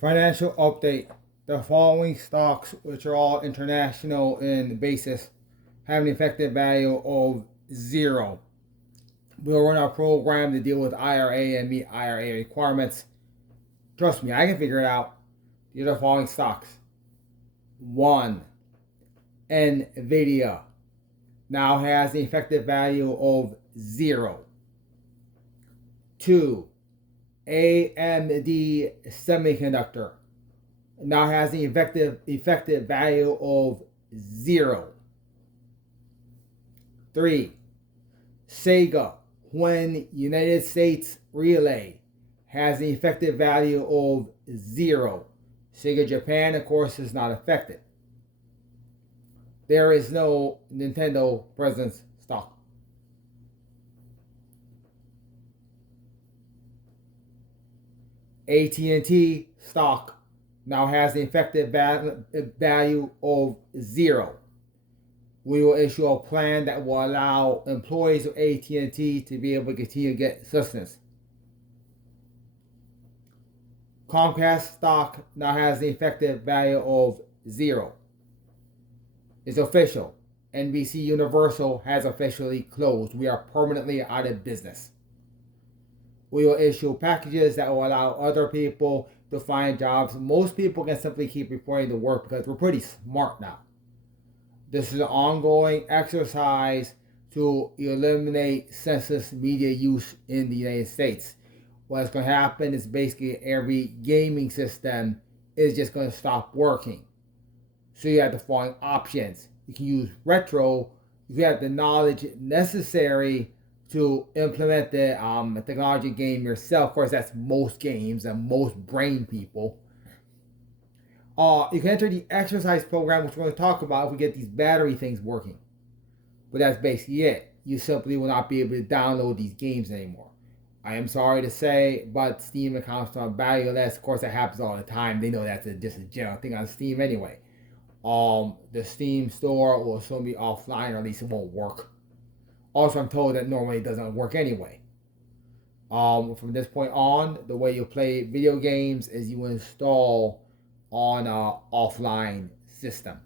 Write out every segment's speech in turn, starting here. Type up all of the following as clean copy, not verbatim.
Financial update. The following stocks, which are all international in basis, have an effective value of zero. We'll run our program to deal with IRA and meet IRA requirements. Trust me, I can figure it out. These are the following stocks. 1. NVIDIA now has an effective value of 0. 2. AMD Semiconductor now has an effective value of 0. 3. Sega when United States Relay has an effective value of 0. Sega Japan, of course, is not affected. There is no Nintendo presence stock. AT&T stock now has an effective value of 0. We will issue a plan that will allow employees of AT&T to be able to continue to get sustenance. Comcast stock now has an effective value of 0. It's official. NBC Universal has officially closed. We are permanently out of business. We will issue packages that will allow other people to find jobs. Most people can simply keep reporting to work because we're pretty smart now. This is an ongoing exercise to eliminate senseless media use in the United States. What's going to happen is basically every gaming system is just going to stop working. So you have the following options. You can use retro if you have the knowledge necessary to implement the technology game yourself. Of course, that's most games and most brain people. You can enter the exercise program, which we're going to talk about if we get these battery things working. But that's basically it. You simply will not be able to download these games anymore. I am sorry to say, but Steam accounts are valueless. Of course, that happens all the time. They know that's just a general thing on Steam anyway. The Steam store will soon be offline, or at least it won't work. Also, I'm told that normally it doesn't work anyway. From this point on, the way you play video games is you install on an offline system.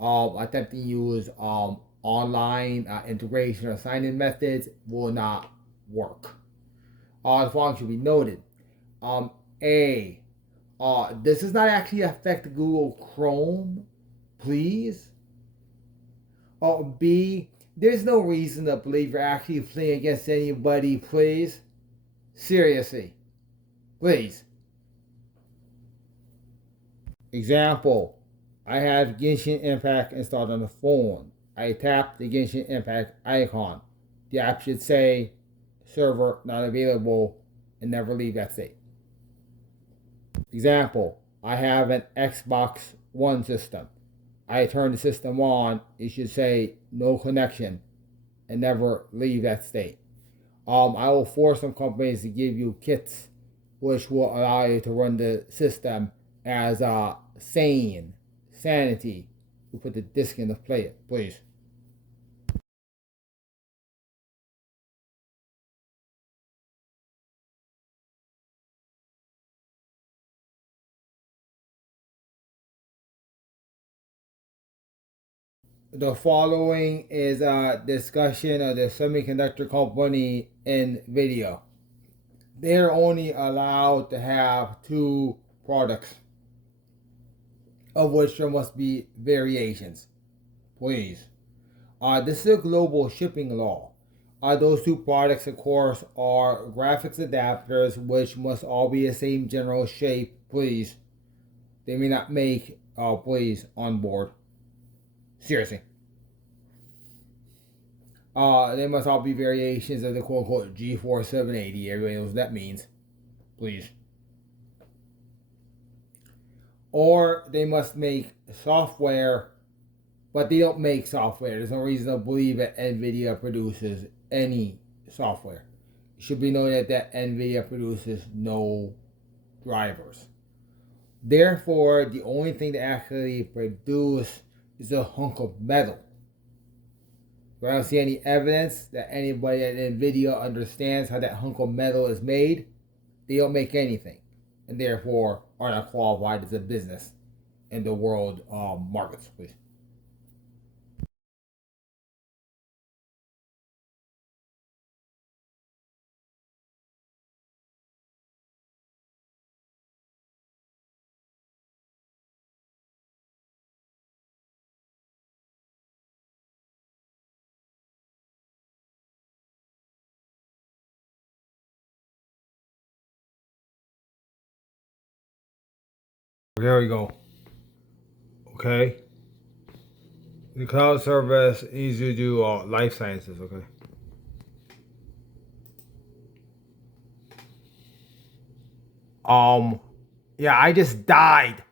Attempting to use online integration or sign-in methods will not work. The following should be noted. This does not actually affect Google Chrome, please. B, there's no reason to believe you're actually playing against anybody, please. Seriously. Please. Example, I have Genshin Impact installed on the phone. I tap the Genshin Impact icon. The app should say, server not available, and never leave that state. Example, I have an Xbox One system. I turn the system on, it should say no connection and never leave that state. I will force some companies to give you kits which will allow you to run the system as sanity. You put the disc in to play it, please. The following is a discussion of the semiconductor company NVIDIA. They're only allowed to have 2 products, of which there must be variations. Please. This is a global shipping law. Those 2 products, of course, are graphics adapters, which must all be the same general shape, please. They may not make, please, on board. Seriously. They must all be variations of the quote-unquote G4 780. Everybody knows what that means. Please. Or they must make software, but they don't make software. There's no reason to believe that NVIDIA produces any software. It should be noted that NVIDIA produces no drivers. Therefore, the only thing they actually produce is a hunk of metal. I don't see any evidence that anybody at NVIDIA understands how that hunk of metal is made. They don't make anything. and therefore are not qualified as a business in the world markets, please. There we go. Okay. The cloud service needs to do life sciences. Okay. Um. Yeah, I just died.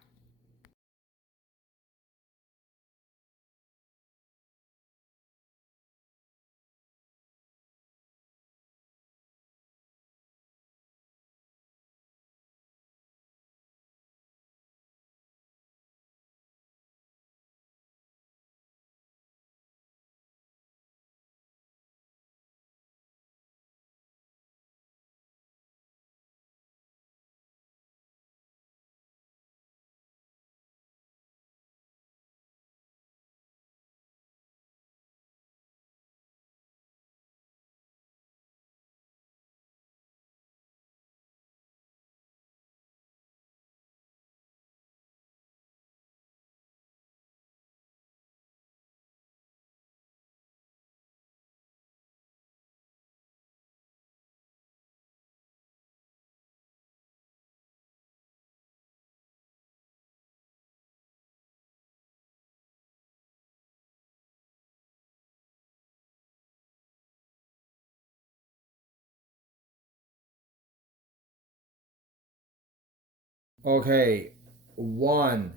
Okay. One.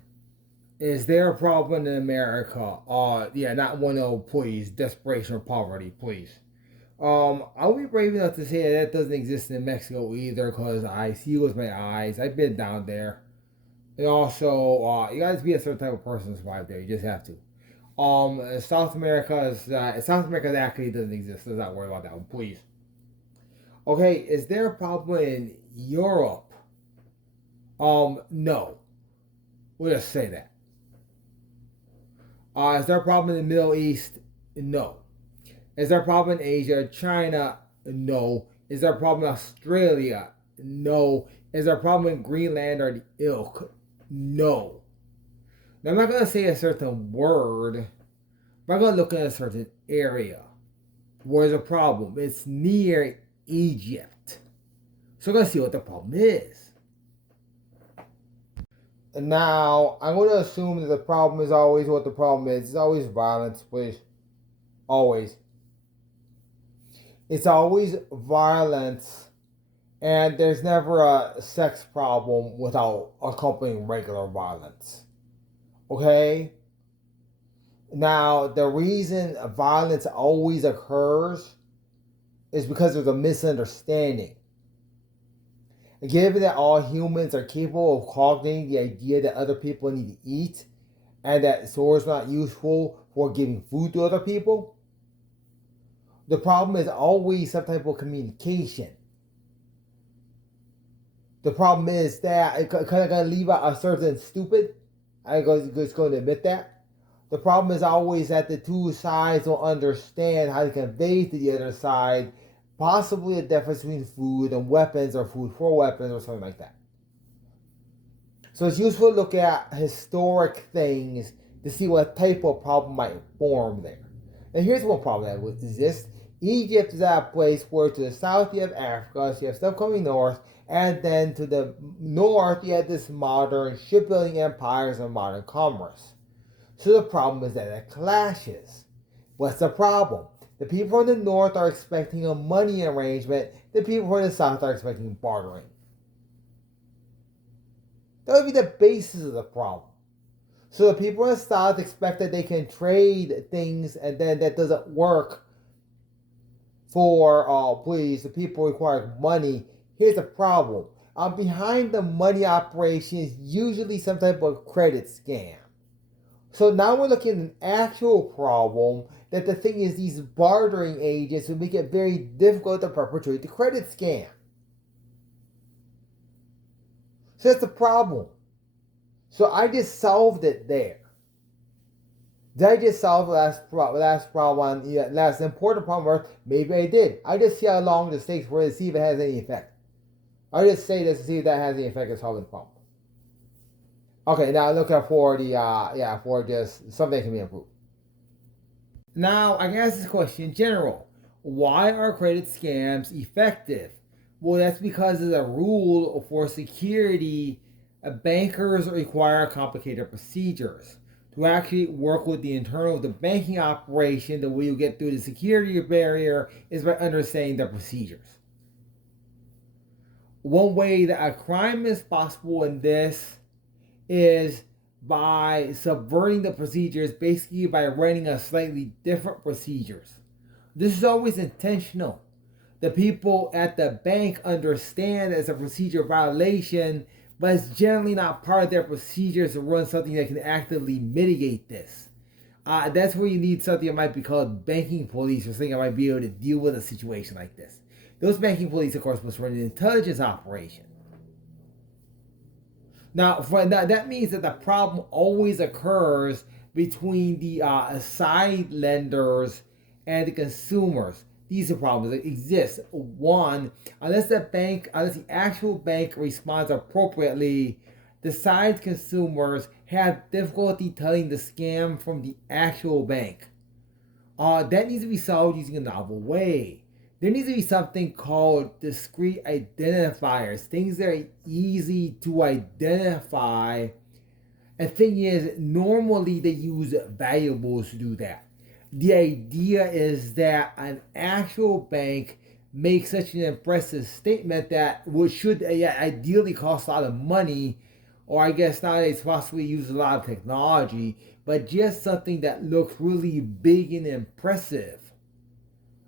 Is there a problem in America? Yeah, not one of please. Desperation or poverty, please. I'll be brave enough to say that doesn't exist in Mexico either, because I see with my eyes. I've been down there, and also, you gotta be a certain type of person to survive there. You just have to. South America actually doesn't exist. Let's not worry about that one, please. Okay, is there a problem in Europe? No. We'll just say that. Is there a problem in the Middle East? No. Is there a problem in Asia? China? No. Is there a problem in Australia? No. Is there a problem in Greenland or the ilk? No. Now, I'm not going to say a certain word, but I'm going to look at a certain area. Where's the problem? It's near Egypt. So I'm going to see what the problem is. Now, I'm going to assume that the problem is always what the problem is. It's always violence, please. Always. It's always violence, and there's never a sex problem without accompanying regular violence. Okay? Now, the reason violence always occurs is because there's a misunderstanding. Given that all humans are capable of cogniting the idea that other people need to eat and that sword's not useful for giving food to other people, the problem is always some type of communication. The problem is that I'm kind of going to leave out a certain stupid. I'm just going to admit that. The problem is always that the two sides don't understand how to convey to the other side possibly a difference between food and weapons or food for weapons or something like that. So it's useful to look at historic things to see what type of problem might form there. And here's one problem that would exist. Egypt is at a place where to the south you have Africa, so you have stuff coming north, and then to the north you have this modern shipbuilding empires and modern commerce. So the problem is that it clashes. What's the problem? The people from the north are expecting a money arrangement, the people from the south are expecting bartering. That would be the basis of the problem. So the people in the South expect that they can trade things, and then that doesn't work for please, the people require money. Here's the problem. Behind the money operation is usually some type of credit scam. So now we're looking at an actual problem that the thing is these bartering agents will make it very difficult to perpetrate the credit scam. So that's the problem. So I just solved it there. Did I just solve the last problem? Yeah, last important problem? Maybe I did. I just see how long this takes for it to see if it has any effect. I just say this to see if that has any effect in solving the problem. Okay, now looking for the for just something that can be improved. Now I can ask this question in general: why are credit scams effective? Well, that's because as a rule for security, bankers require complicated procedures. To actually work with the internal of the banking operation, the way you get through the security barrier is by understanding the procedures. One way that a crime is possible in this is by subverting the procedures, basically by running a slightly different procedures. This is always intentional. The people at the bank understand it's a procedure violation, but it's generally not part of their procedures to run something that can actively mitigate this. That's where you need something that might be called banking police or something that might be able to deal with a situation like this. Those banking police, of course, must run an intelligence operation. Now, that means that the problem always occurs between the side lenders and the consumers. These are problems that exist. One, unless the actual bank responds appropriately, the side consumers have difficulty telling the scam from the actual bank. That needs to be solved using a novel way. There needs to be something called discrete identifiers, things that are easy to identify. And thing is, normally they use variables to do that. The idea is that an actual bank makes such an impressive statement that should ideally cost a lot of money, or I guess nowadays possibly use a lot of technology, but just something that looks really big and impressive.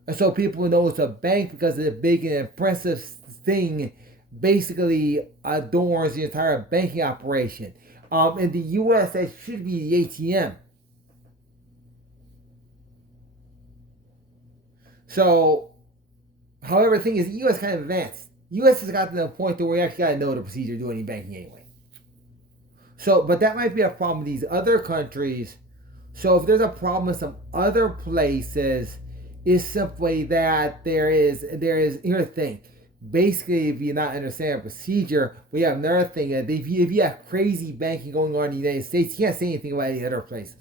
And so people know it's a bank because the big and impressive thing basically adorns the entire banking operation. In the U.S., that should be the ATM. So, however, the thing is, the U.S. kind of advanced. The U.S. has gotten to the point to where you actually got to know the procedure to do any banking anyway. So, but that might be a problem with these other countries. So, if there's a problem in some other places, it's simply that there is here's the thing. Basically, if you not understand a procedure, we have another thing that if you have crazy banking going on in the United States, you can't say anything about any other places.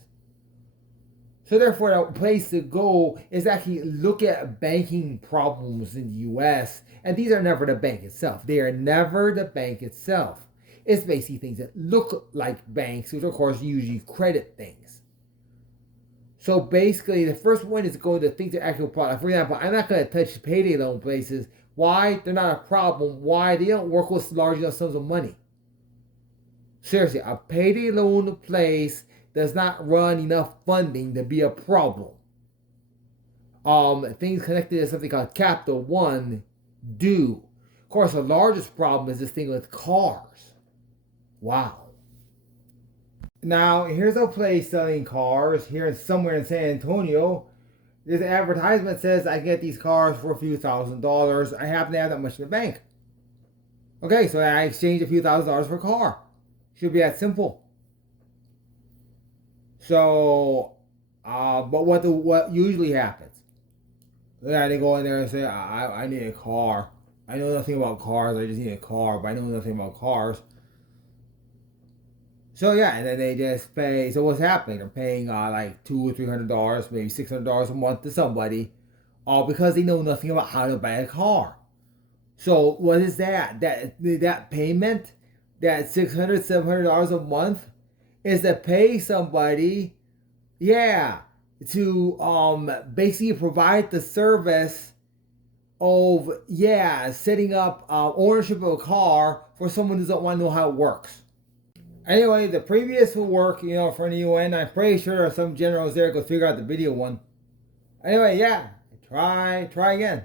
So therefore, the place to go is actually look at banking problems in the U.S. And these are never the bank itself. They are never the bank itself. It's basically things that look like banks, which of course usually credit things. So basically, the first one is to go to things that actual product. For example, I'm not going to touch payday loan places. Why? They're not a problem. Why? They don't work with large enough sums of money. Seriously, a payday loan place does not run enough funding to be a problem. Things connected to something called Capital One do. Of course, the largest problem is this thing with cars. Wow. Now, here's a place selling cars here somewhere in San Antonio. This advertisement says I get these cars for a few $1,000s. I happen to have that much in the bank. Okay, so I exchange a few $1,000s for a car. Should be that simple. So, but what usually happens? Yeah, they go in there and say, I need a car. I know nothing about cars. I just need a car, but I know nothing about cars. So yeah, and then they just pay. So what's happening? They're paying like $200 or $300, maybe $600 a month to somebody, all because they know nothing about how to buy a car. So what is that? That payment, that $600, $700 a month, is to pay somebody, to basically provide the service of setting up ownership of a car for someone who doesn't want to know how it works. Anyway, the previous will work, for the UN. I'm pretty sure there are some generals there go figure out the video one. Anyway, try again.